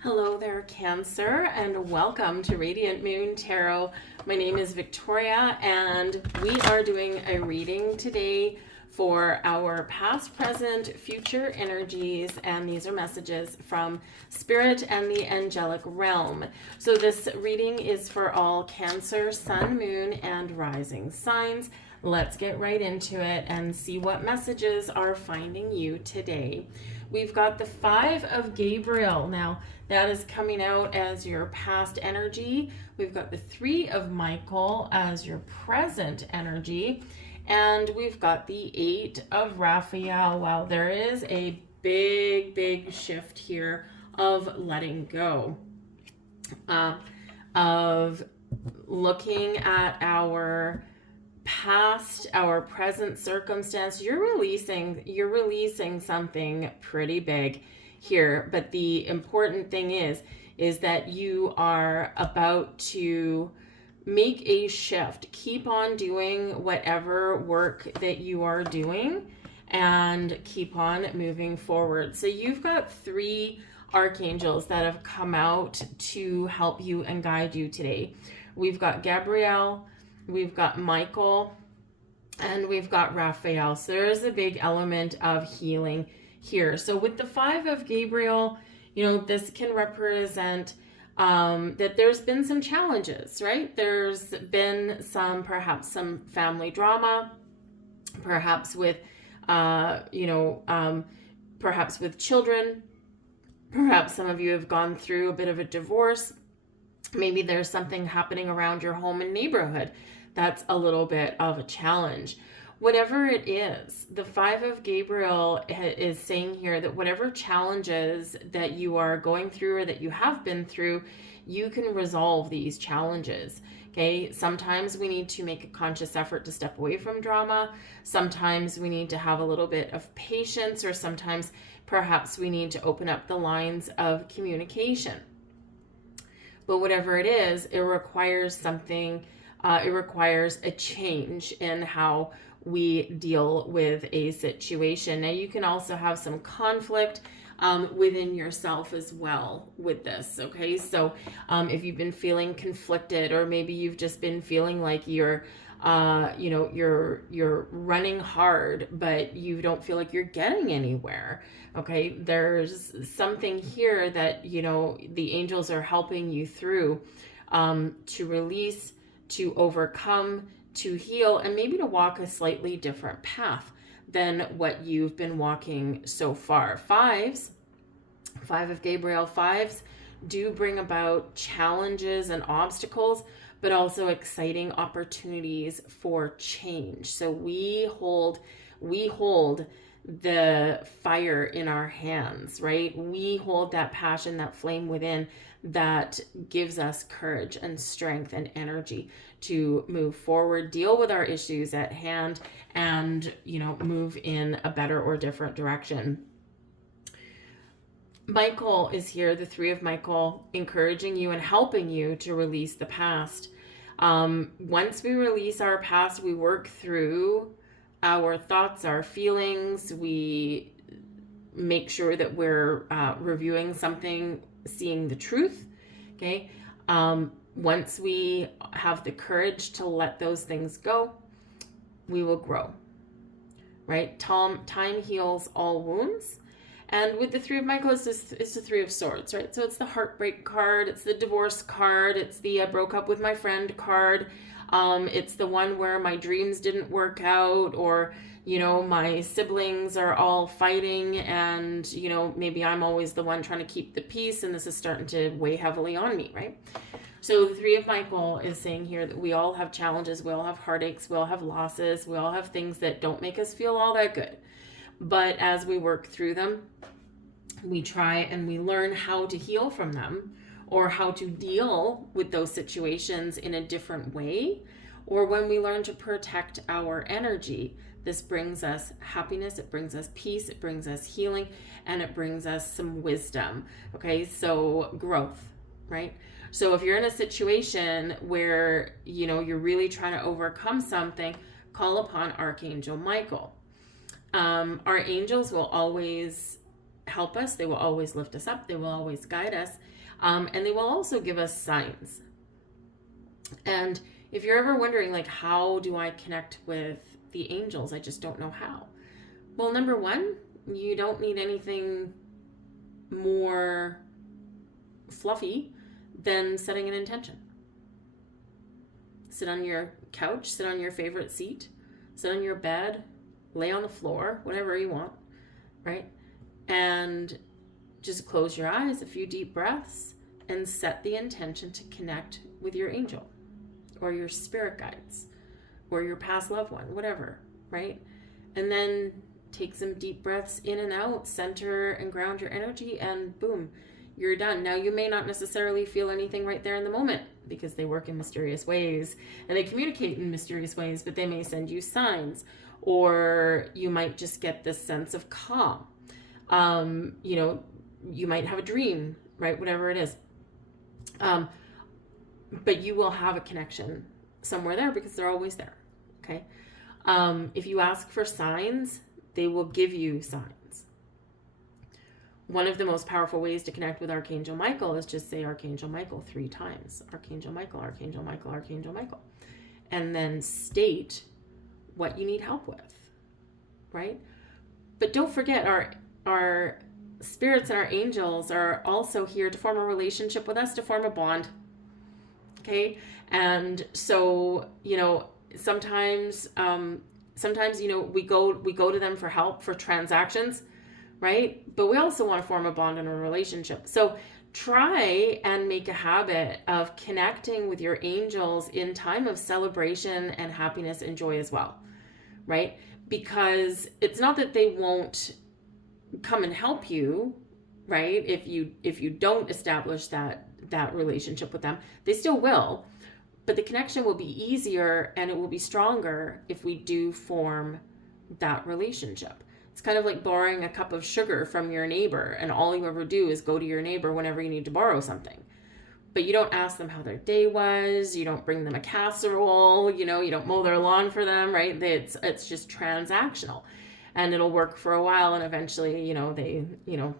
Hello there, Cancer, and welcome to Radiant Moon Tarot. My name is Victoria, and we are doing a reading today for our past, present, future energies, and these are messages from Spirit and the angelic realm. So this reading is for all Cancer, Sun, Moon, and Rising signs. Let's get right into it and see what messages are finding you today. We've got the Five of Gabriel. Now, that is coming out as your past energy. We've got the Three of Michael as your present energy. And we've got the Eight of Raphael. Wow, there is a big shift here of letting go. Of looking at our past, our present circumstance. You're releasing something pretty big here, but the important thing is that you are about to make a shift. Keep on doing whatever work that you are doing and keep on moving forward. So you've got three archangels that have come out to help you and guide you today. We've got Gabriel, we've got Michael, and we've got Raphael. So there is a big element of healing here. So with the Five of Gabriel, this can represent that there's been some challenges, right? There's been perhaps some family drama, perhaps with, perhaps with children. Perhaps some of you have gone through a bit of a divorce. Maybe there's something happening around your home and neighborhood that's a little bit of a challenge. Whatever it is, the Five of Gabriel is saying here that whatever challenges that you are going through or that you have been through, you can resolve these challenges. Okay, sometimes we need to make a conscious effort to step away from drama. Sometimes we need to have a little bit of patience, or sometimes perhaps we need to open up the lines of communication. But whatever it is, it requires something, it requires a change in how we deal with a situation. Now, you can also have some conflict within yourself as well with this, okay? So if you've been feeling conflicted, or maybe you've just been feeling like you're running hard, but you don't feel like you're getting anywhere. Okay, there's something here that, the angels are helping you through to release, to overcome, to heal, and maybe to walk a slightly different path than what you've been walking so far. Five of Gabriel, fives do bring about challenges and obstacles, but also exciting opportunities for change. So we hold the fire in our hands, right? We hold that passion, that flame within that gives us courage and strength and energy to move forward, deal with our issues at hand, and, move in a better or different direction. Michael is here, the Three of Michael, encouraging you and helping you to release the past. Once we release our past, we work through our thoughts, our feelings. We make sure that we're reviewing something, seeing the truth. Okay. Once we have the courage to let those things go, we will grow. Right? Time heals all wounds. And with the Three of Michael, it's the Three of Swords, right? So it's the heartbreak card, it's the divorce card, it's the broke up with my friend card. It's the one where my dreams didn't work out, or, my siblings are all fighting, and, maybe I'm always the one trying to keep the peace, and this is starting to weigh heavily on me, right? So the Three of Michael is saying here that we all have challenges, we all have heartaches, we all have losses, we all have things that don't make us feel all that good. But as we work through them, we try and we learn how to heal from them, or how to deal with those situations in a different way, or when we learn to protect our energy. This brings us happiness, it brings us peace, it brings us healing, and it brings us some wisdom. Okay, so growth, right? So if you're in a situation where, you're really trying to overcome something, call upon Archangel Michael. Our angels will always help us. They will always lift us up. They will always guide us. And they will also give us signs. And if you're ever wondering, like, how do I connect with the angels? I just don't know how. Well, number one, you don't need anything more fluffy than setting an intention. Sit on your couch, sit on your favorite seat, sit on your bed, lay on the floor, whatever you want, right? And just close your eyes, a few deep breaths, and set the intention to connect with your angel or your spirit guides or your past loved one, whatever, right? And then take some deep breaths in and out, center and ground your energy, and boom, you're done. Now, you may not necessarily feel anything right there in the moment because they work in mysterious ways and they communicate in mysterious ways, but they may send you signs, or you might just get this sense of calm. You know, you might have a dream, right? Whatever it is. But you will have a connection somewhere there because they're always there. Okay. If you ask for signs, they will give you signs. One of the most powerful ways to connect with Archangel Michael is just say Archangel Michael 3 times. Archangel Michael, Archangel Michael, Archangel Michael. And then state what you need help with, right? But don't forget, our spirits and our angels are also here to form a relationship with us, to form a bond. Okay? And so, you know, sometimes, you know, we go to them for help, for transactions, right? But we also want to form a bond in a relationship. So try and make a habit of connecting with your angels in time of celebration and happiness and joy as well, right? Because it's not that they won't come and help you, right? If you don't establish that relationship with them, they still will. But the connection will be easier and it will be stronger if we do form that relationship. It's kind of like borrowing a cup of sugar from your neighbor, and all you ever do is go to your neighbor whenever you need to borrow something. But you don't ask them how their day was, you don't bring them a casserole, you know, you don't mow their lawn for them, right? It's just transactional. And it'll work for a while, and eventually, you know,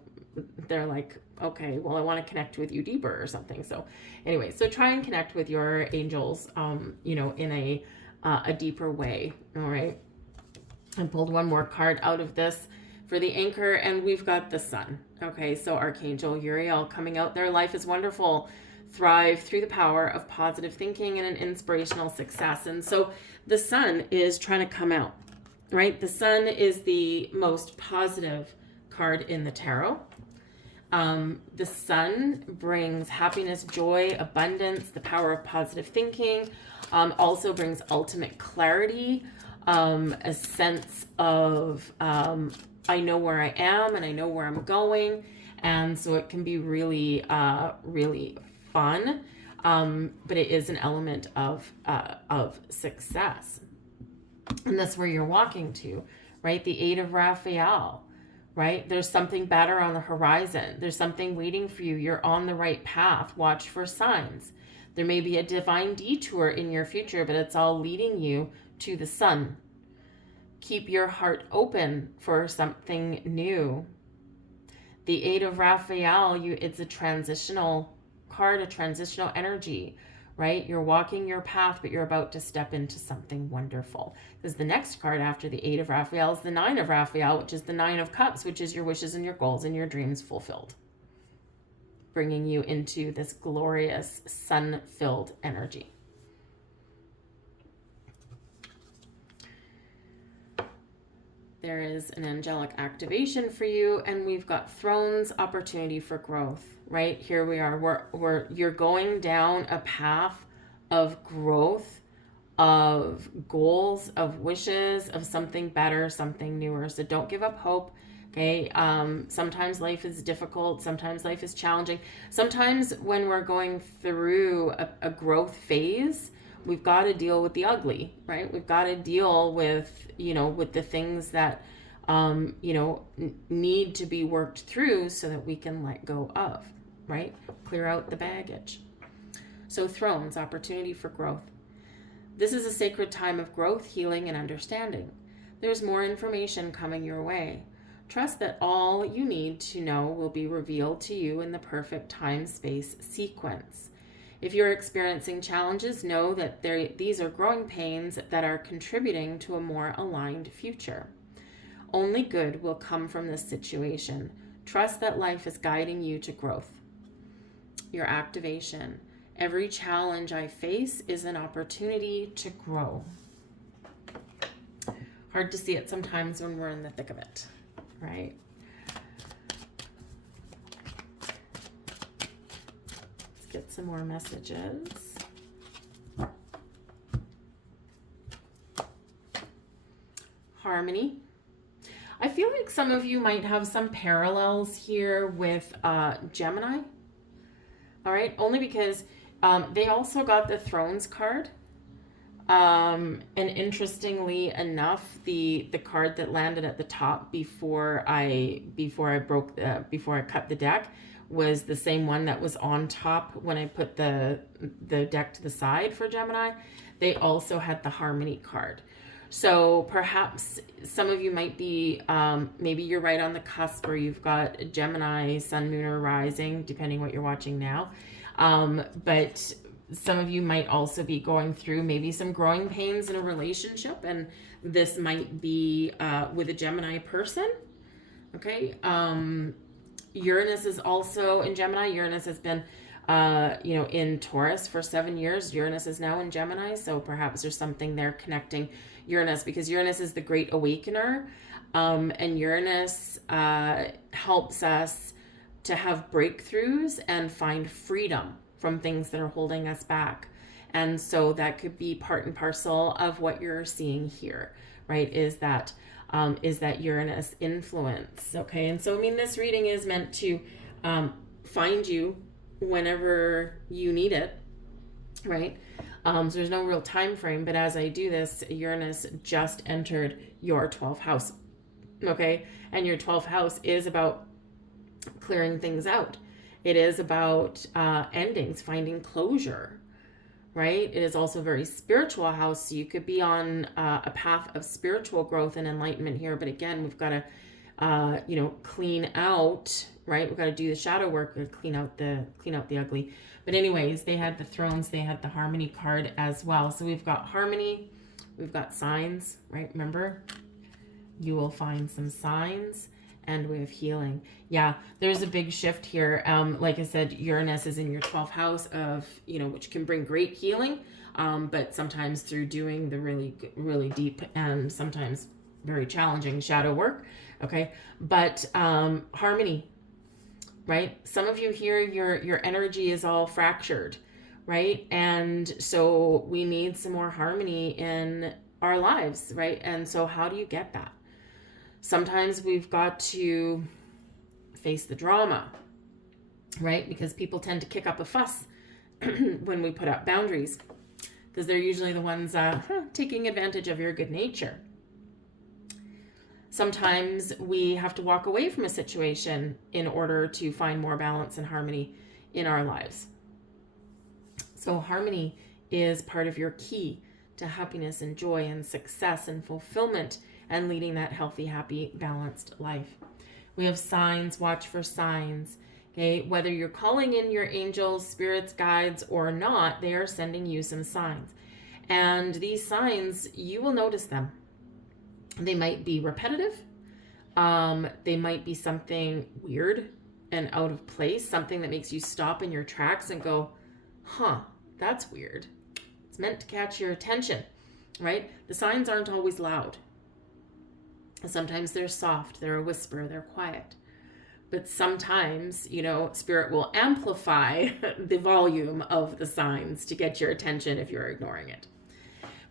they're like, okay, well, I want to connect with you deeper or something. So anyway, so try and connect with your angels, you know, in a deeper way. All right. I pulled one more card out of this for the anchor, and we've got the Sun. Okay. So Archangel Uriel coming out. Their life is wonderful. Thrive through the power of positive thinking and an inspirational success. And so the Sun is trying to come out, right? The Sun is the most positive card in the tarot. The Sun brings happiness, joy, abundance, the power of positive thinking, also brings ultimate clarity, a sense of, I know where I am and I know where I'm going. And so it can be really, really fun. But it is an element of success. And that's where you're walking to, right? The 8 of Raphael. Right? There's something better on the horizon. There's something waiting for you. You're on the right path. Watch for signs. There may be a divine detour in your future, but it's all leading you to the Sun. Keep your heart open for something new. The 8 of Raphael, it's a transitional card, a transitional energy, right? You're walking your path, but you're about to step into something wonderful. Because the next card after the 8 of Raphael is the 9 of Raphael, which is the 9 of Cups, which is your wishes and your goals and your dreams fulfilled. Bringing you into this glorious sun-filled energy. There is an angelic activation for you, and we've got thrones, opportunity for growth. Right here we are. You're going down a path of growth, of goals, of wishes, of something better, something newer. So don't give up hope. Okay. Sometimes life is difficult. Sometimes life is challenging. Sometimes when we're going through a growth phase, we've got to deal with the ugly, right? We've got to deal with, with the things that, need to be worked through so that we can let go of, right? Clear out the baggage. So thrones, opportunity for growth. This is a sacred time of growth, healing, and understanding. There's more information coming your way. Trust that all you need to know will be revealed to you in the perfect time-space sequence. If you're experiencing challenges, know that these are growing pains that are contributing to a more aligned future. Only good will come from this situation. Trust that life is guiding you to growth. Your activation. Every challenge I face is an opportunity to grow. Hard to see it sometimes when we're in the thick of it, right? Let's get some more messages. Harmony. I feel like some of you might have some parallels here with Gemini. All right, only because they also got the Thrones card. And interestingly enough, the card that landed at the top before I cut the deck was the same one that was on top when I put the deck to the side for Gemini. They also had the Harmony card. So perhaps some of you might be, maybe you're right on the cusp where you've got Gemini, Sun, Moon, or Rising, depending what you're watching now. But some of you might also be going through maybe some growing pains in a relationship, and this might be with a Gemini person. Okay. Uranus is also in Gemini. Uranus has been in Taurus for 7 years. Uranus is now in Gemini, so perhaps there's something there connecting Uranus, because Uranus is the great awakener, and Uranus helps us to have breakthroughs and find freedom from things that are holding us back. And so that could be part and parcel of what you're seeing here, right? Is that Uranus influence. Okay. And so, I mean, this reading is meant to find you whenever you need it, right? So there's no real time frame, but as I do this, Uranus just entered your 12th house. Okay. And your 12th house is about clearing things out. It is about endings, finding closure, right? It is also a very spiritual house. So you could be on a path of spiritual growth and enlightenment here. But again, we've got to, clean out, right? We've got to do the shadow work and clean out the ugly. But anyways, they had the Thrones, they had the Harmony card as well. So we've got Harmony, we've got signs, right? Remember, you will find some signs. And we have healing. Yeah, there's a big shift here. Like I said, Uranus is in your 12th house of, which can bring great healing, but sometimes through doing the really, really deep and sometimes very challenging shadow work. Okay, but Harmony, right? Some of you here, your energy is all fractured, right? And so we need some more harmony in our lives, right? And so how do you get that? Sometimes we've got to face the drama, right? Because people tend to kick up a fuss when we put up boundaries, because they're usually the ones taking advantage of your good nature. Sometimes we have to walk away from a situation in order to find more balance and harmony in our lives. So harmony is part of your key to happiness and joy and success and fulfillment and leading that healthy, happy, balanced life. We have signs. Watch for signs. Okay, whether you're calling in your angels, spirits, guides, or not, they are sending you some signs. And these signs, you will notice them. They might be repetitive. They might be something weird and out of place, something that makes you stop in your tracks and go, that's weird. It's meant to catch your attention, right? The signs aren't always loud. Sometimes they're soft, they're a whisper, they're quiet. But sometimes, Spirit will amplify the volume of the signs to get your attention if you're ignoring it.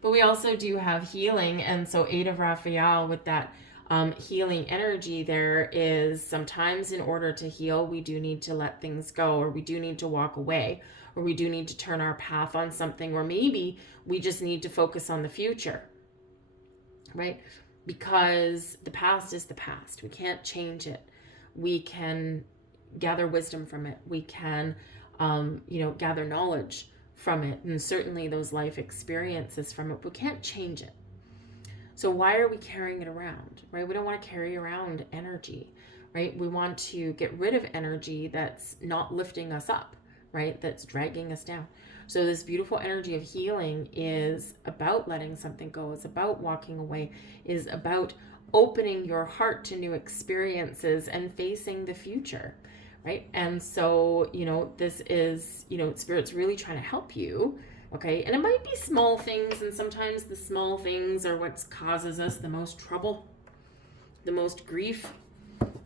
But we also do have healing. And so 8 of Raphael with that healing energy, there is sometimes in order to heal, we do need to let things go, or we do need to walk away, or we do need to turn our path on something, or maybe we just need to focus on the future, right? Because the past is the past. We can't change it. We can gather wisdom from it. We can, gather knowledge from it. And certainly those life experiences from it. We can't change it. So why are we carrying it around, right? We don't want to carry around energy, right? We want to get rid of energy that's not lifting us up, right? That's dragging us down. So this beautiful energy of healing is about letting something go, is about walking away, is about opening your heart to new experiences and facing the future, right? And so, this is, Spirit's really trying to help you. Okay, and it might be small things, and sometimes the small things are what causes us the most trouble, the most grief,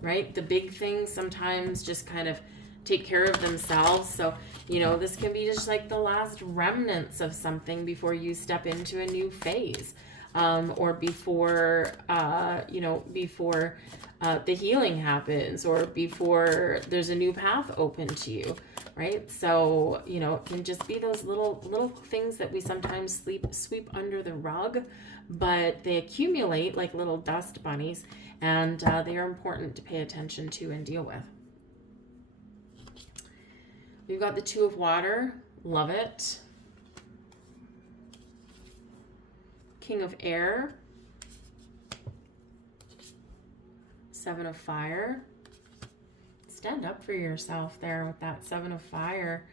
right? The big things sometimes just kind of take care of themselves. So, this can be just like the last remnants of something before you step into a new phase, or before the healing happens, or before there's a new path open to you. Right? So, it can just be those little things that we sometimes sweep under the rug, but they accumulate like little dust bunnies, and they are important to pay attention to and deal with. We've got the Two of Water. Love it. King of Air. Seven of Fire. Stand up for yourself there with that Seven of Fire.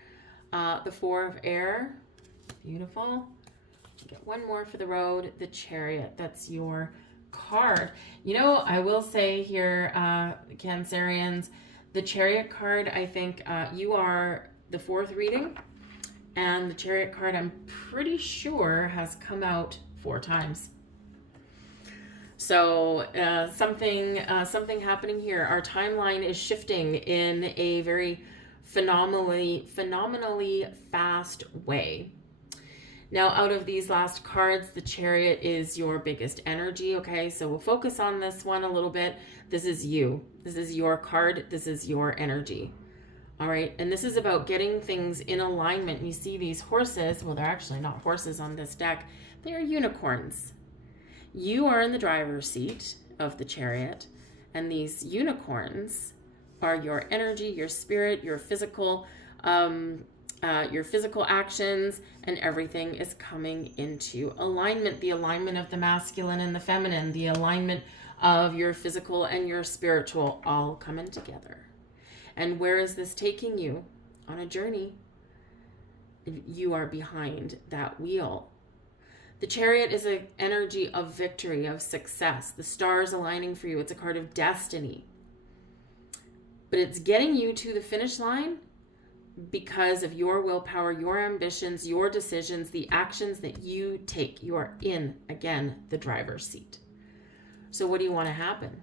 The Four of Air. Beautiful. Get one more for the road. The Chariot. That's your card. I will say here, Cancerians, the Chariot card, I think you are the fourth reading. And the Chariot card, I'm pretty sure, has come out 4 times. So something happening here. Our timeline is shifting in a very phenomenally fast way. Now, out of these last cards, the Chariot is your biggest energy, okay? So we'll focus on this one a little bit. This is you. This is your card. This is your energy. All right? And this is about getting things in alignment. You see these horses. Well, they're actually not horses on this deck. They are unicorns. You are in the driver's seat of the Chariot, and these unicorns are your energy, your spirit, your physical actions, and everything is coming into alignment. The alignment of the masculine and the feminine, the alignment of your physical and your spiritual, all coming together. And where is this taking you? On a journey. You are behind that wheel. The Chariot is an energy of victory, of success. The stars aligning for you. It's a card of destiny. But it's getting you to the finish line because of your willpower, your ambitions, your decisions, the actions that you take. You are in, again, the driver's seat. So what do you want to happen?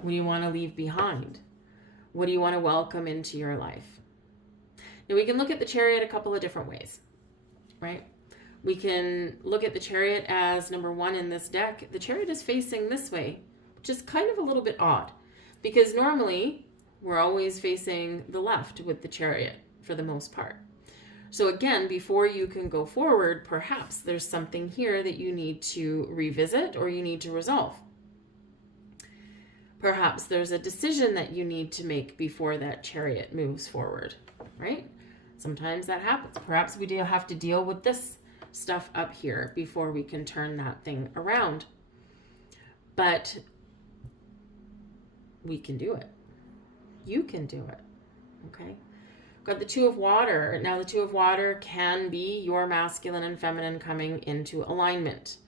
What do you want to leave behind? What do you want to welcome into your life? Now, we can look at the Chariot a couple of different ways, right? We can look at the Chariot as number one in this deck. The Chariot is facing this way, which is kind of a little bit odd because normally we're always facing the left with the Chariot for the most part. So again, before you can go forward, perhaps there's something here that you need to revisit or you need to resolve. Perhaps there's a decision that you need to make before that Chariot moves forward, right? Sometimes that happens. Perhaps we do have to deal with this stuff up here before we can turn that thing around. But we can do it. You can do it. Okay? Got the Two of Water. Now the Two of Water can be your masculine and feminine coming into alignment.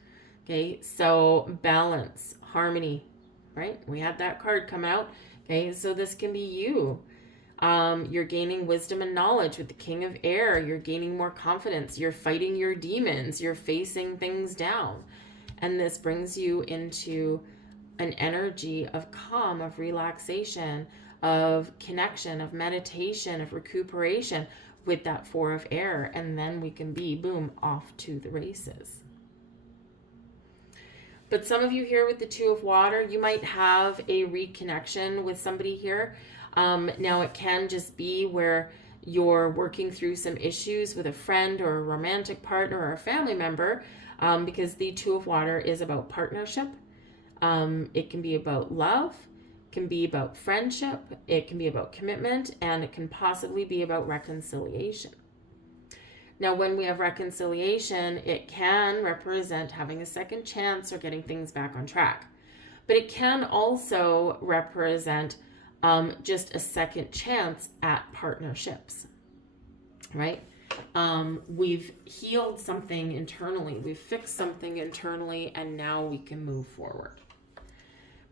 Okay? So balance, harmony, right? We had that card come out. Okay? So this can be you. You're gaining wisdom and knowledge with the King of Air. You're gaining more confidence. You're fighting your demons. You're facing things down. And this brings you into an energy of calm, of relaxation, of connection, of meditation, of recuperation with that Four of Air. And then we can be, boom, off to the races. But some of you here with the Two of Water, you might have a reconnection with somebody here. Now it can just be where you're working through some issues with a friend or a romantic partner or a family member, because the Two of Water is about partnership. It can be about love, it can be about friendship, it can be about commitment, and it can possibly be about reconciliation. Now, when we have reconciliation, it can represent having a second chance or getting things back on track. But it can also represent just a second chance at partnerships, right? We've healed something internally, we've fixed something internally, and now we can move forward.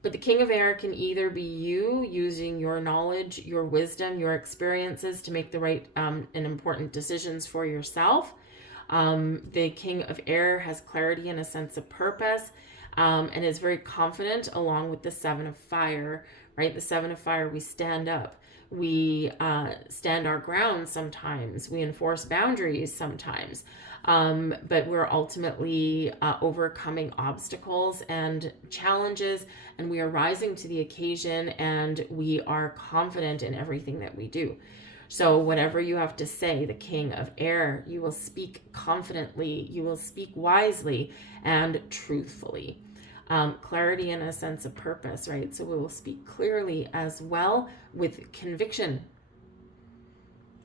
But the King of Air can either be you using your knowledge, your wisdom, your experiences to make the right and important decisions for yourself. The King of Air has clarity and a sense of purpose, and is very confident, along with the Seven of Fire, right? The Seven of Fire, we stand up. We stand our ground sometimes. We enforce boundaries sometimes. But we're ultimately overcoming obstacles and challenges, and we are rising to the occasion, and we are confident in everything that we do. So whatever you have to say, the King of Air, you will speak confidently, you will speak wisely and truthfully. Clarity and a sense of purpose, right? So we will speak clearly as well with conviction,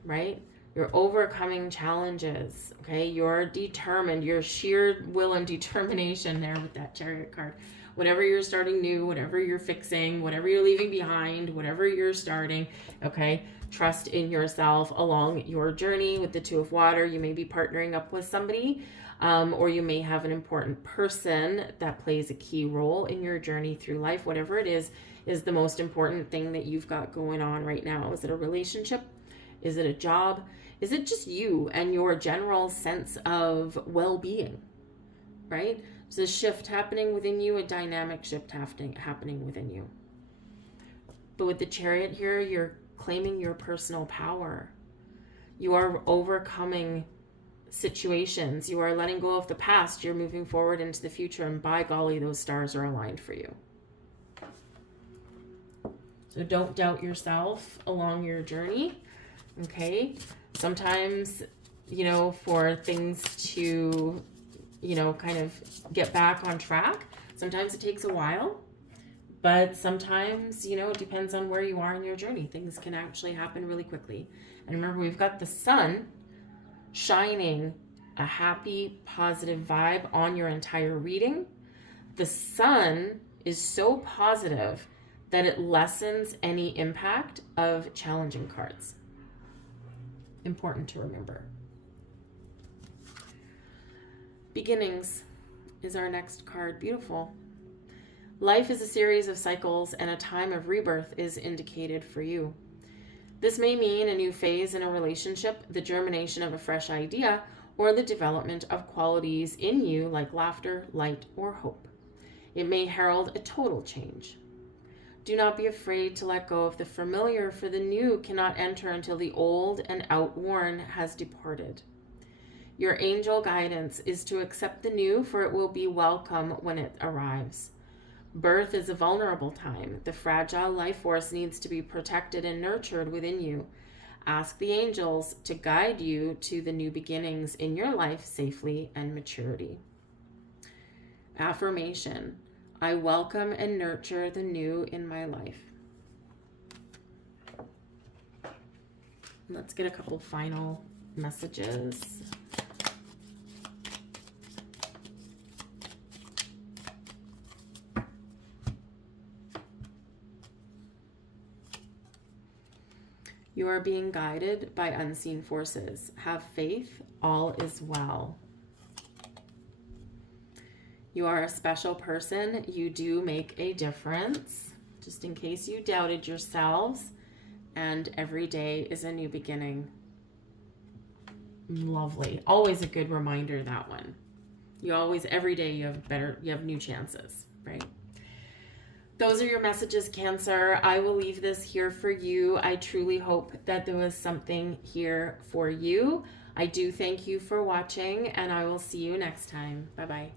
right? You're overcoming challenges, okay? You're determined, your sheer will and determination there with that Chariot card. Whatever you're starting new, whatever you're fixing, whatever you're leaving behind, whatever you're starting, okay? Trust in yourself along your journey. With the Two of Water, you may be partnering up with somebody, or you may have an important person that plays a key role in your journey through life. Whatever it is the most important thing that you've got going on right now. Is it a relationship? Is it a job? Is it just you and your general sense of well-being, right? There's a shift happening within you, a dynamic shift happening within you. But with the Chariot here, you're claiming your personal power. You are overcoming situations. You are letting go of the past. You're moving forward into the future, and by golly, those stars are aligned for you. So don't doubt yourself along your journey, okay? Sometimes, for things to, kind of get back on track, sometimes it takes a while, but sometimes, it depends on where you are in your journey. Things can actually happen really quickly. And remember, we've got the sun shining a happy, positive vibe on your entire reading. The sun is so positive that it lessens any impact of challenging cards. Important to remember. Beginnings is our next card. Beautiful. Life is a series of cycles, and a time of rebirth is indicated for you. This may mean a new phase in a relationship, the germination of a fresh idea, or the development of qualities in you like laughter, light, or hope. It may herald a total change. Do not be afraid to let go of the familiar, for the new cannot enter until the old and outworn has departed. Your angel guidance is to accept the new, for it will be welcome when it arrives. Birth is a vulnerable time. The fragile life force needs to be protected and nurtured within you. Ask the angels to guide you to the new beginnings in your life safely and maturity. Affirmation: I welcome and nurture the new in my life. Let's get a couple final messages. You are being guided by unseen forces. Have faith, all is well. You are a special person. You do make a difference. Just in case you doubted yourselves. And every day is a new beginning. Lovely. Always a good reminder, that one. Every day you have new chances, right? Those are your messages, Cancer. I will leave this here for you. I truly hope that there was something here for you. I do thank you for watching, and I will see you next time. Bye-bye.